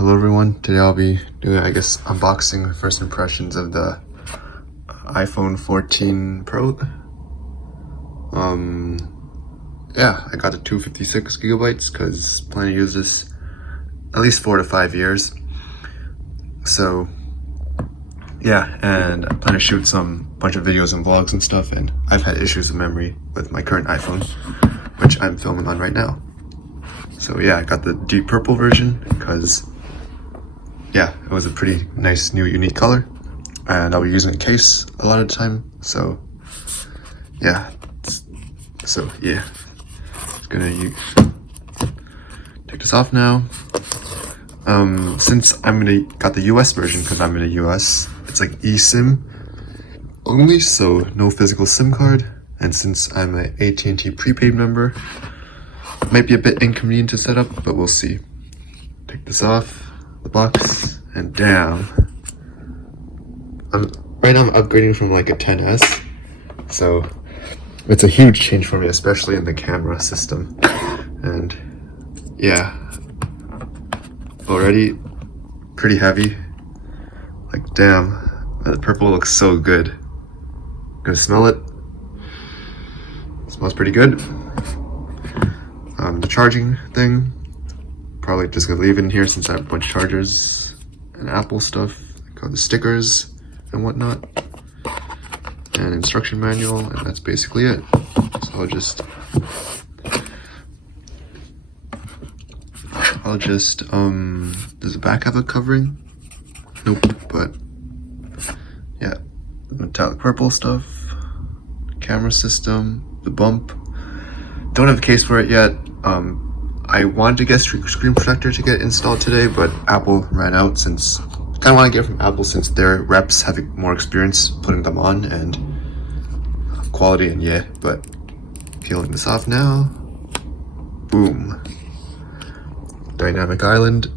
Hello everyone. Today I'll be doing, I guess, unboxing first impressions of the iPhone 14 Pro. Yeah, I got the 256 gigabytes because I plan to use this at least 4 to 5 years. So yeah, and I plan to shoot some bunch of videos and vlogs and stuff, and I've had issues with memory with my current iPhone, which I'm filming on right now. So yeah, I got the deep purple version because yeah, it was a pretty nice, new, unique color, and I'll be using a case a lot of the time. So yeah, gonna take this off now. Since got the US version because I'm in the US, it's like eSIM only, so no physical SIM card. And since I'm an AT&T prepaid member, it might be a bit inconvenient to set up, but we'll see. Take this off the box, and damn, right now I'm upgrading from like a 10s, so it's a huge change for me, especially in the camera system. And yeah, already pretty heavy. Like damn, the purple looks so good. Gonna smell it. Smells pretty good. The charging thing, probably just gonna leave it in here since I have a bunch of chargers and Apple stuff, like all the stickers and whatnot, and instruction manual, and that's basically it. So I'll just does the back have a covering? Nope, but yeah, the metallic purple stuff, camera system, the bump. Don't have a case for it yet. I wanted to get screen protector to get installed today, but Apple ran out, since kind of want to get it from Apple since their reps have more experience putting them on and quality, and yeah, but peeling this off now. Boom. Dynamic island.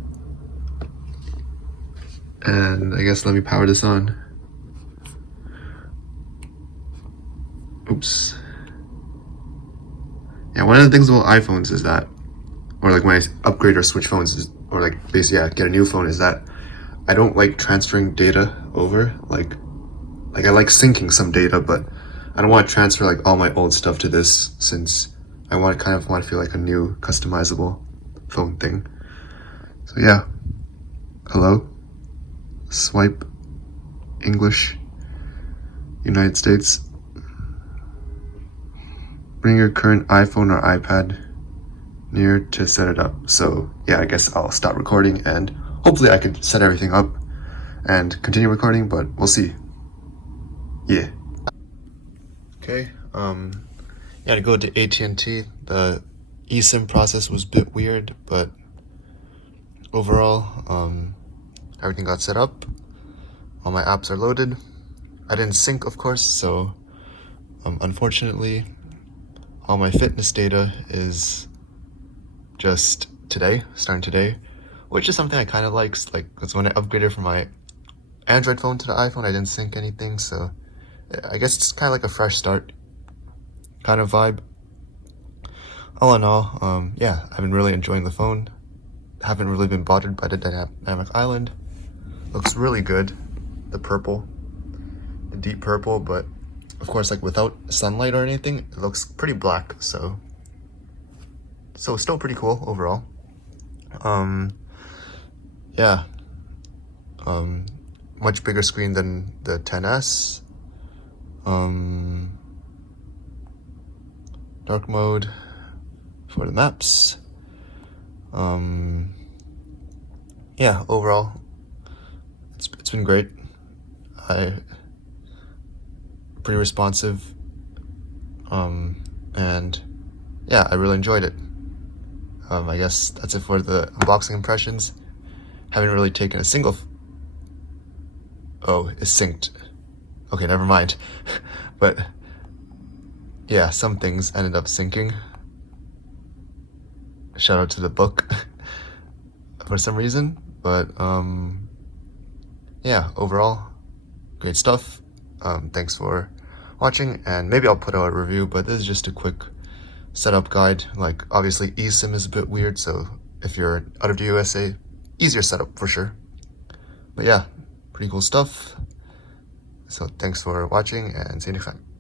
And I guess let me power this on. Oops. Yeah, one of the things about iPhones is that, or like when I upgrade or switch phones, or like basically get a new phone, is that I don't like transferring data over. Like I like syncing some data, but I don't want to transfer like all my old stuff to this, since I want to feel like a new customizable phone thing. So yeah, hello, swipe, English, United States. Bring your current iPhone or iPad near to set it up. So yeah, I guess I'll stop recording and hopefully I can set everything up and continue recording, but we'll see. Yeah. Okay, yeah, to go to AT&T, the eSIM process was a bit weird, but overall, everything got set up. All my apps are loaded. I didn't sync, of course, so unfortunately, all my fitness data is just starting today, which is something I kind of like, because when I upgraded from my Android phone to the iPhone, I didn't sync anything, so I guess it's kind of like a fresh start kind of vibe. All in all, yeah, I've been really enjoying the phone. Haven't really been bothered by the dynamic island. Looks really good, the purple, the deep purple, but of course, like without sunlight or anything, it looks pretty black, so still pretty cool overall. Yeah, much bigger screen than the 10s. Dark mode for the maps. Yeah, overall, it's been great. Pretty responsive, and yeah, I really enjoyed it. I guess that's it for the unboxing impressions. Haven't really taken a single oh, it's synced. Okay, never mind. But yeah, some things ended up syncing. Shout out to the book for some reason, but yeah, overall, great stuff. Thanks for watching, and maybe I'll put out a review, but this is just a quick setup guide. Like obviously eSIM is a bit weird, so if you're out of the USA, easier setup for sure. But yeah, pretty cool stuff. So thanks for watching and see you next time.